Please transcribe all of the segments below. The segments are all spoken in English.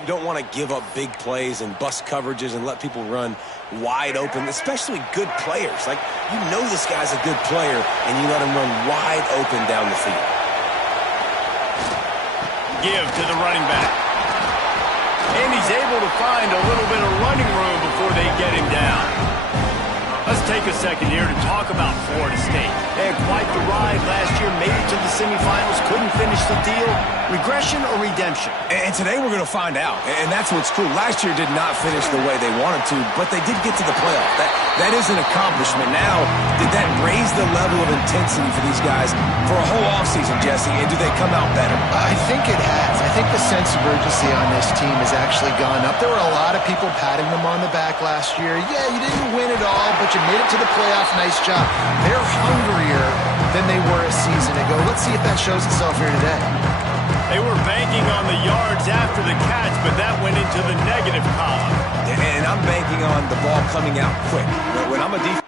You don't want to give up big plays and bust coverages and let people run wide open, especially good players. Like, you know this guy's a good player, and you let him run wide open down the field. Give to the running back. And he's able to find a little bit of running room before they get him down. Let's take a second here to talk about Florida State. They had quite the ride last year, made it to the semifinals, couldn't finish the deal. Regression or redemption? And today we're going to find out, and that's what's cool. Last year did not finish the way they wanted to, but they did get to the playoff. That is an accomplishment. Now, did that raise the level of intensity for these guys for a whole offseason, Jesse, and do they come out better? I think it has. I think the sense of urgency on this team has actually gone up. There were a lot of people patting them on the back last year. Yeah, you didn't win it all, but you made it to the playoff. Nice job. They're hungrier than they were a season ago. Let's see if that shows itself here today. They were banking on the yards after the catch, but that went into the negative column. And I'm banking on the ball coming out quick. When I'm a defense...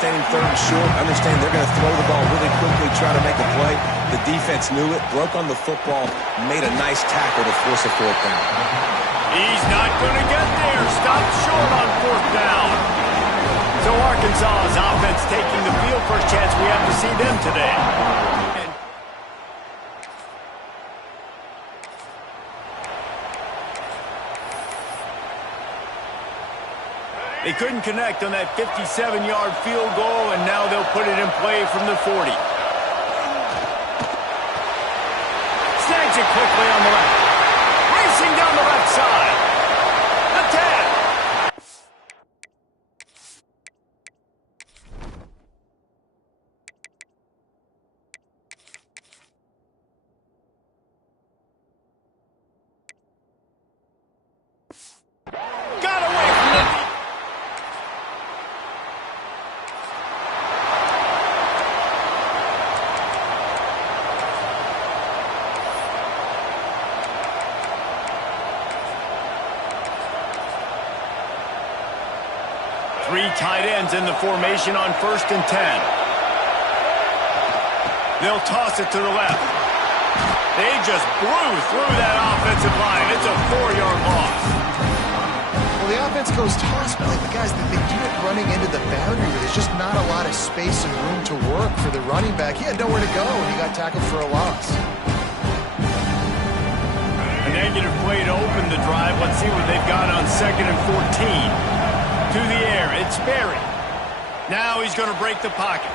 Standing third and short, understand they're going to throw the ball really quickly, try to make a play. The defense knew it, broke on the football, made a nice tackle to force a fourth down. He's not going to get there. Stopped short on fourth down. So Arkansas's offense taking the field. First chance we have to see them today. They couldn't connect on that 57-yard field goal, and now they'll put it in play from the 40. Snags it quickly on the left. Racing down the left side. The 10. Got away from the... 3 tight ends in the formation on 1st and 10. They'll toss it to the left. They just blew through that offensive line. It's a 4-yard loss. Well, the offense goes toss, but like the guys, they do it running into the boundary. There's just not a lot of space and room to work for the running back. He had nowhere to go, and he got tackled for a loss. A negative play to open the drive. Let's see what they've got on 2nd and 14. To the air, it's Berry. Now he's going to break the pocket.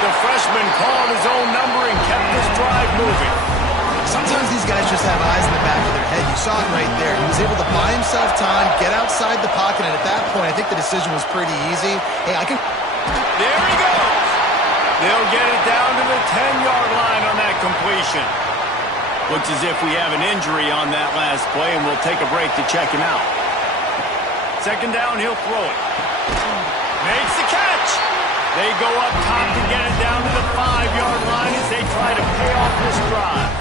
The freshman called his own number and kept this drive moving. Sometimes these guys just have eyes in the back of their head. You saw it right there. He was able to buy himself time, get outside the pocket, and at that point, I think the decision was pretty easy. Hey, I can... There he goes. They'll get it down to the 10-yard line on that completion. Looks as if we have an injury on that last play, and we'll take a break to check him out. 2nd down, he'll throw it. Makes the catch. They go up top to get it down to the 5-yard line as they try to pay off this drive.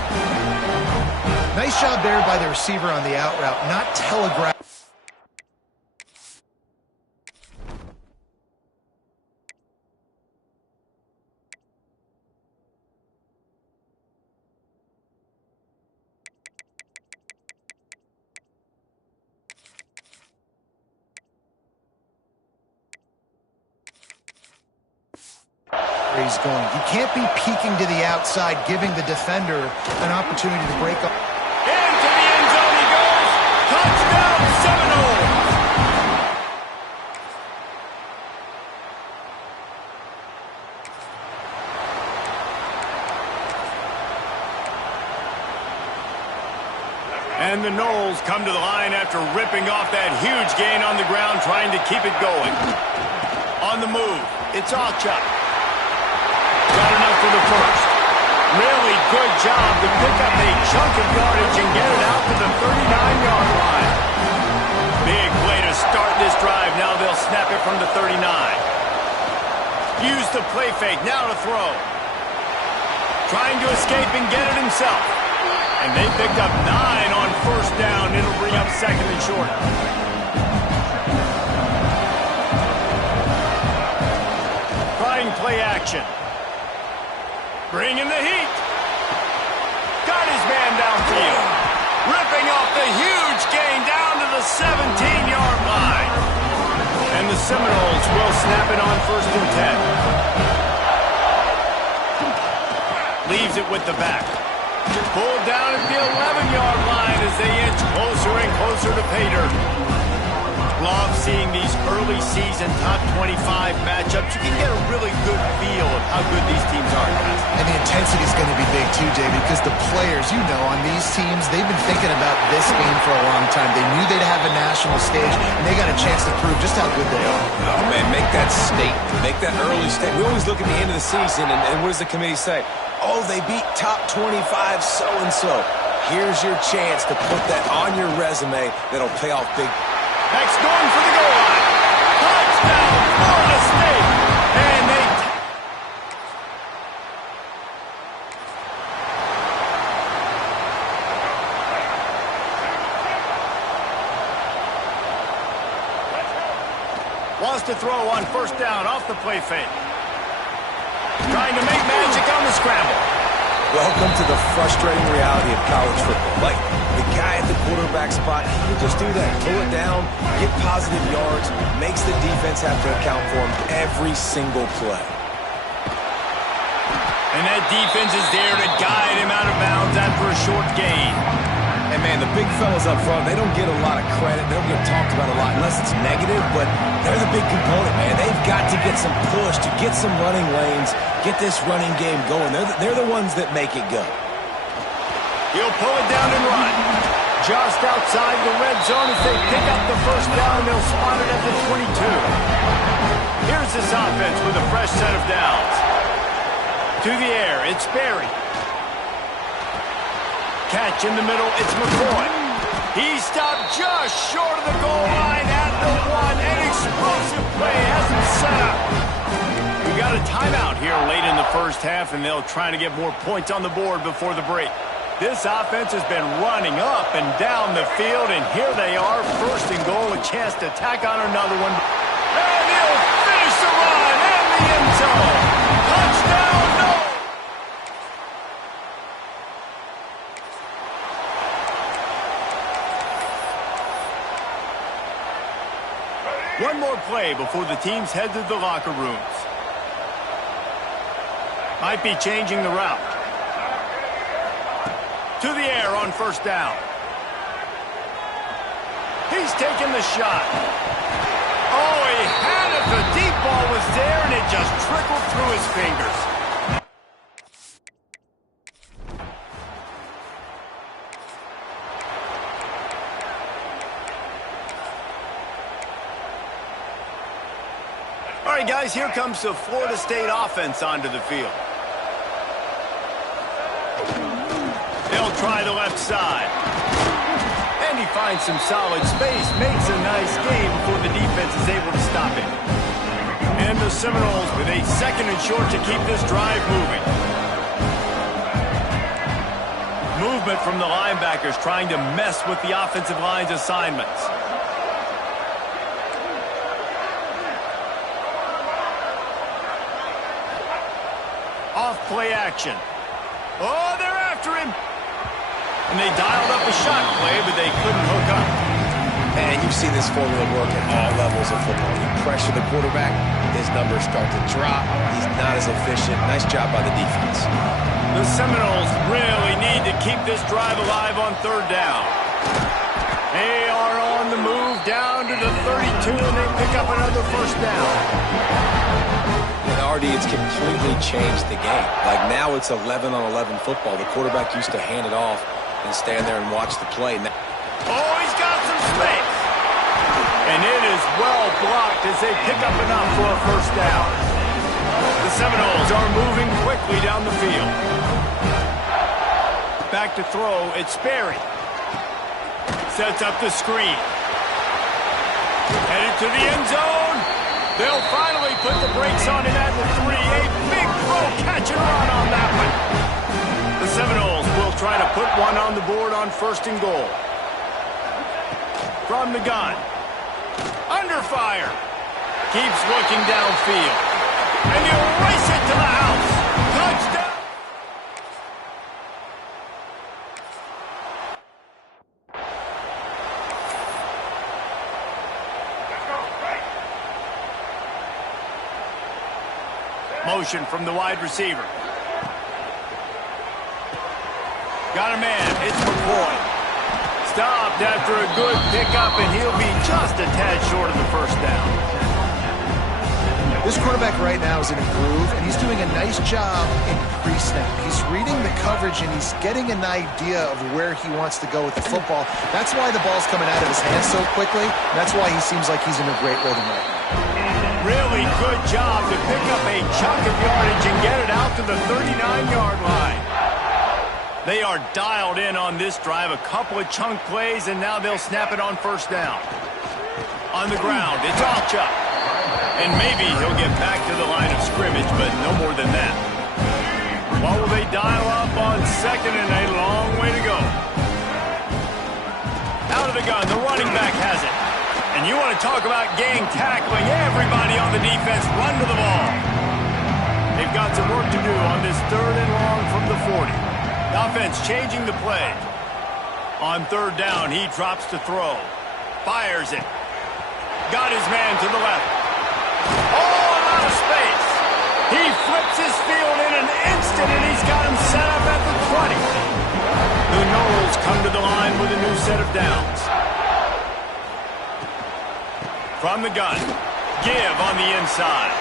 Nice job there by the receiver on the out route, not telegraph. He's going. You can't be peeking to the outside, giving the defender an opportunity to break up. Into the end zone he goes. Touchdown, Seminoles. And the Noles come to the line after ripping off that huge gain on the ground, trying to keep it going. On the move, it's Alchuk. Got enough for the first. Really good job to pick up a chunk of yardage and get it out to the 39-yard line. Big play to start this drive. Now they'll snap it from the 39. Use the play fake. Now to throw. Trying to escape and get it himself. And they picked up 9 on 1st down. It'll bring up 2nd and short. action. Bringing the heat. Got his man downfield. Ripping off the huge gain down to the 17-yard line. And the Seminoles will snap it on 1st and 10. Leaves it with the back. Pulled down at the 11-yard line as they inch closer and closer to pay dirt. Love seeing these early season top 25 matchups. You can get a really good feel of how good these teams are, guys. And the intensity is going to be big too, David, because the players, you know, on these teams, they've been thinking about this game for a long time. They knew they'd have a national stage, and they got a chance to prove just how good they are. Oh, man, make that statement. Make that early statement. We always look at the end of the season, and what does the committee say? Oh, they beat top 25 so-and-so. Here's your chance to put that on your resume that'll pay off big. Next going for the goal line. Touchdown, Florida State. And they... Wants to throw on 1st down off the play fake. Trying to make magic on the scramble. Welcome to the frustrating reality of college football. Like, the guy at the quarterback spot, he can just do that. Pull it down, get positive yards, makes the defense have to account for him every single play. And that defense is there to guide him out of bounds after a short gain. And, man, the big fellas up front, they don't get a lot of credit. They don't get talked about a lot unless it's negative, but they're the big component, man. They've got to get some push to get some running lanes, get this running game going. They're the ones that make it go. He'll pull it down and run. Just outside the red zone as they pick up the 1st down. They'll spot it at the 22. Here's this offense with a fresh set of downs. To the air, it's Berry. Catch in the middle, it's McCoy. He stopped just short of the goal line at the 1. An explosive play has him set up. We got a timeout here late in the 1st half, and they'll try to get more points on the board before the break. This offense has been running up and down the field, and here they are, 1st and goal, a chance to tack on another one. And he'll finish the run and the end zone. Touchdown, no! One more play before the teams head to the locker rooms. Might be changing the route. To the air on 1st down. He's taking the shot. Oh, he had it. The deep ball was there, and it just trickled through his fingers. All right, guys, here comes the Florida State offense onto the field. They'll try the left side. And he finds some solid space, makes a nice game before the defense is able to stop him. And the Seminoles with a 2nd and short to keep this drive moving. Movement from the linebackers trying to mess with the offensive line's assignments. Off play action. Oh, they're after him. And they dialed up a shot play, but they couldn't hook up. Man, you've seen this formula work at all levels of football. You pressure the quarterback, his numbers start to drop. He's not as efficient. Nice job by the defense. The Seminoles really need to keep this drive alive on 3rd down. They are on the move down to the 32, and they pick up another 1st down. And RD, it's completely changed the game. Like, now it's 11-on-11 football. The quarterback used to hand it off and stand there and watch the play. Oh, he's got some space. And it is well blocked as they pick up enough for a 1st down. The Seminoles are moving quickly down the field. Back to throw, it's Berry. Sets up the screen. Headed to the end zone. They'll finally put the brakes on it at the 3. A big throw, catch and run on that one. The Seminoles will try to put one on the board on 1st and goal. From the gun. Under fire. Keeps looking downfield. And he'll race it to the house. Touchdown. Motion from the wide receiver. Got a man. It's McCoy. Stopped after a good pickup, and he'll be just a tad short of the first down. This quarterback right now is in a groove, and he's doing a nice job in pre-snap. He's reading the coverage, and he's getting an idea of where he wants to go with the football. That's why the ball's coming out of his hands so quickly. That's why he seems like he's in a great rhythm right now. Really good job to pick up a chunk of yardage and get it out to the 39-yard line. They are dialed in on this drive, a couple of chunk plays, and now they'll snap it on first down. On the ground, it's Alchuk. And maybe he'll get back to the line of scrimmage, but no more than that. What will they dial up on second, and a long way to go. Out of the gun, the running back has it. And you want to talk about gang tackling, everybody on the defense run to the ball. They've got some work to do on this 3rd and long from the 40. The offense changing the play. On 3rd down, he drops to throw. Fires it. Got his man to the left. Oh, out of space. He flips his field in an instant, and he's got him set up at the 20. The Knowles come to the line with a new set of downs. From the gun, give on the inside.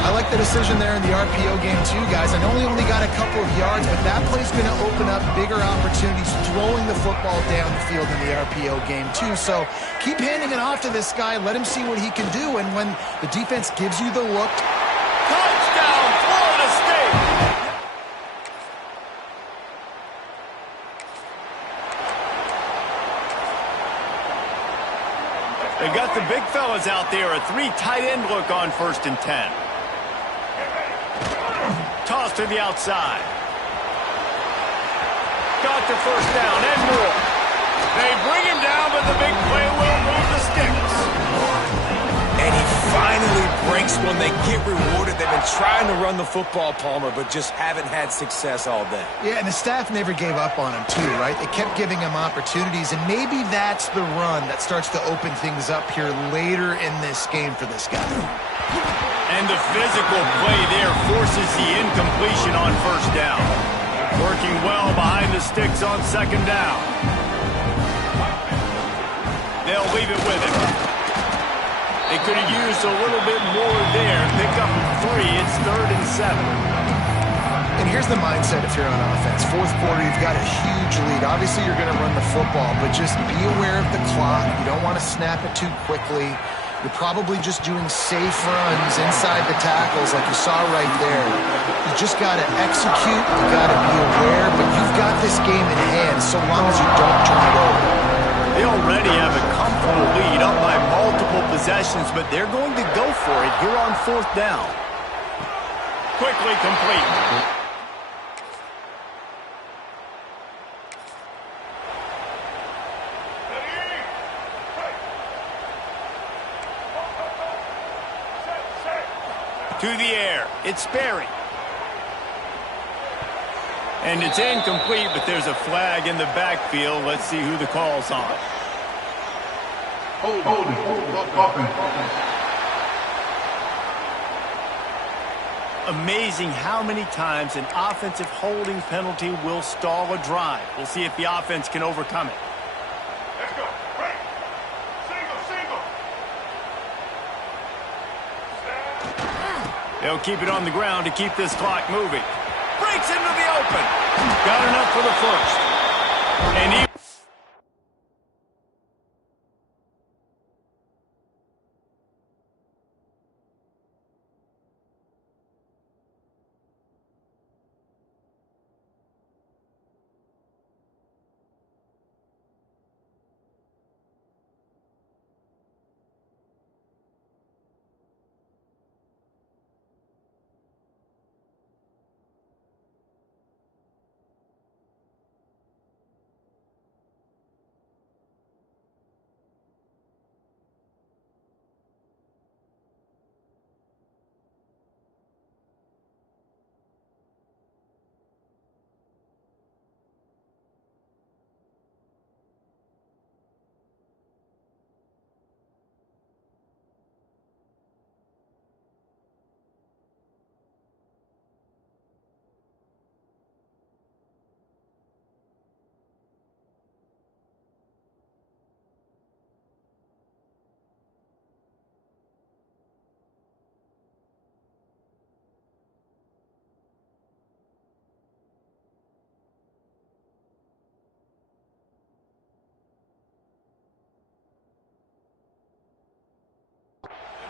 I like the decision there in the RPO game too, guys. I know he only got a couple of yards, but that play's going to open up bigger opportunities throwing the football down the field in the RPO game too. So keep handing it off to this guy. Let him see what he can do. And when the defense gives you the look. Touchdown, Florida State! They got the big fellas out there. A 3 tight end look on 1st and 10. Toss to the outside. Got the first down and more. They bring him down, but the big play will move the sticks. And he finally breaks when they get rewarded. They've been trying to run the football, Palmer, but just haven't had success all day. Yeah, and the staff never gave up on him too, right? They kept giving him opportunities, and maybe that's the run that starts to open things up here later in this game for this guy. And the physical play there forces the incompletion on 1st down. Working well behind the sticks on 2nd down. They'll leave it with him. They could have used a little bit more there. Pick up 3. It's 3rd and 7. And here's the mindset if you're on offense. 4th quarter, you've got a huge lead. Obviously, you're going to run the football, but just be aware of the clock. You don't want to snap it too quickly. You're probably just doing safe runs inside the tackles like you saw right there. You just got to execute. You got to be aware, but you've got this game in hand so long as you don't turn it over. They already have a comfortable lead up by multiple possessions, but they're going to go for it here on 4th down. Quickly complete. To the air. It's Sperry. And it's incomplete, but there's a flag in the backfield. Let's see who the call's on. Hold. Amazing how many times an offensive holding penalty will stall a drive. We'll see if the offense can overcome it. Let's go. Break. Single. They'll keep it on the ground to keep this clock moving. Breaks into the open. Got enough for the first. And he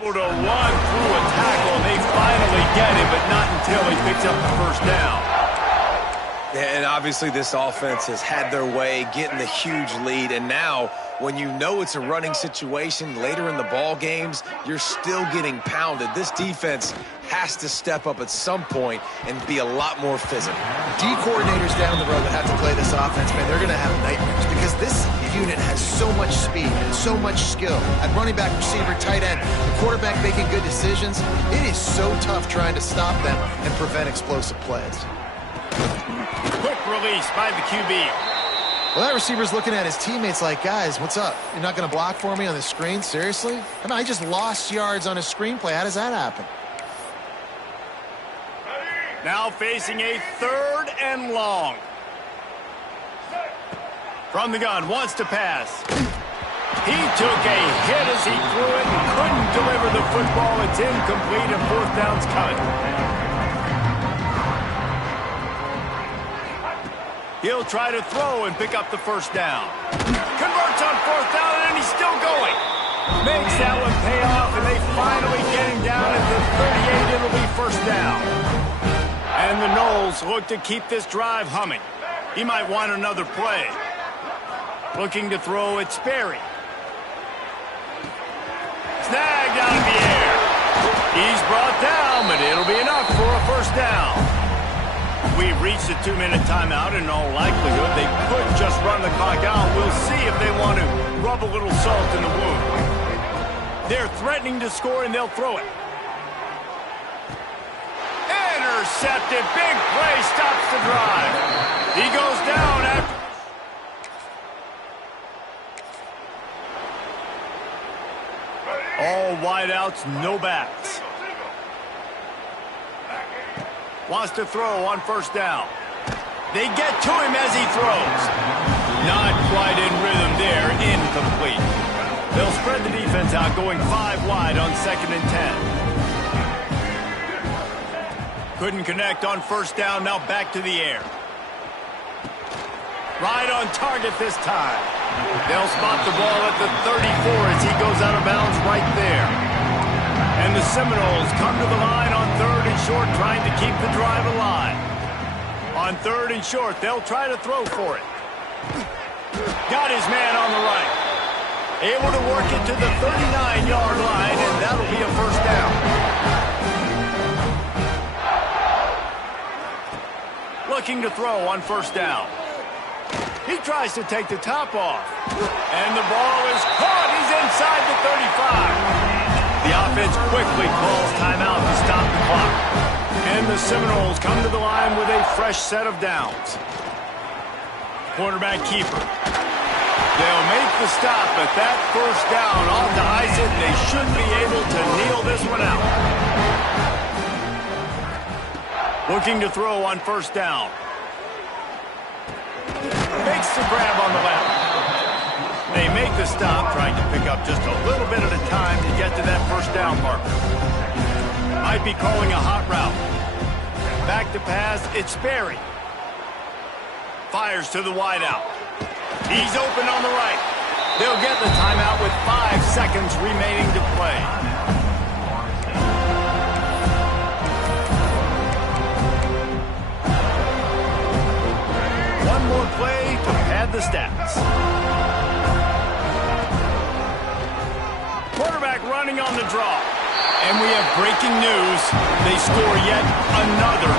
Able to run through a tackle, and they finally get him, but not until he picks up the first down. Yeah, and obviously this offense has had their way, getting the huge lead, and now when you know it's a running situation later in the ball games, you're still getting pounded. This defense has to step up at some point and be a lot more physical. D coordinators down the road that have to play this offense, man, they're going to have nightmares because this unit has so much speed and so much skill. At running back, receiver, tight end, the quarterback making good decisions, it is so tough trying to stop them and prevent explosive plays. Quick release by the QB. Well, that receiver's looking at his teammates like, guys, what's up? You're not going to block for me on the screen? Seriously? I mean, I just lost yards on a screenplay. How does that happen? Now facing a 3rd and long. From the gun, wants to pass. He took a hit as he threw it and couldn't deliver the football. It's incomplete and 4th down's cut. He'll try to throw and pick up the first down. Converts on 4th down, and he's still going. Makes that one pay off, and they finally get him down at the 38. It'll be first down. And the Knowles look to keep this drive humming. He might want another play. Looking to throw at Sperry. Snagged out of the air. He's brought down, but it'll be enough for a first down. We've reached the 2-minute timeout. In all likelihood, they could just run the clock out. We'll see if they want to rub a little salt in the wound. They're threatening to score, and they'll throw it. Intercepted. Big play stops the drive. He goes down after. All wideouts, no backs. Wants to throw on first down. They get to him as he throws. Not quite in rhythm there. Incomplete. They'll spread the defense out, going 5 wide on 2nd and 10. Couldn't connect on first down. Now back to the air. Right on target this time. They'll spot the ball at the 34 as he goes out of bounds right there. And the Seminoles come to the line on 3rd and short, trying to keep the drive alive. On 3rd and short, they'll try to throw for it. Got his man on the right. Able to work it to the 39-yard line, and that'll be a first down. Looking to throw on first down. He tries to take the top off. And the ball is caught. He's inside the 35. The offense quickly calls timeout to stop the clock. And the Seminoles come to the line with a fresh set of downs. Quarterback keeper. They'll make the stop, but that first down off to ice it, and they should be able to kneel this one out. Looking to throw on first down. Makes the grab on the left. They make the stop, trying to pick up just a little bit at a time to get to that first down marker. Might be calling a hot route. Back to pass, it's Sperry. Fires to the wideout. He's open on the right. They'll get the timeout with 5 seconds remaining to play. One more play to pad the stats. Quarterback running on the draw. And we have breaking news. They score yet another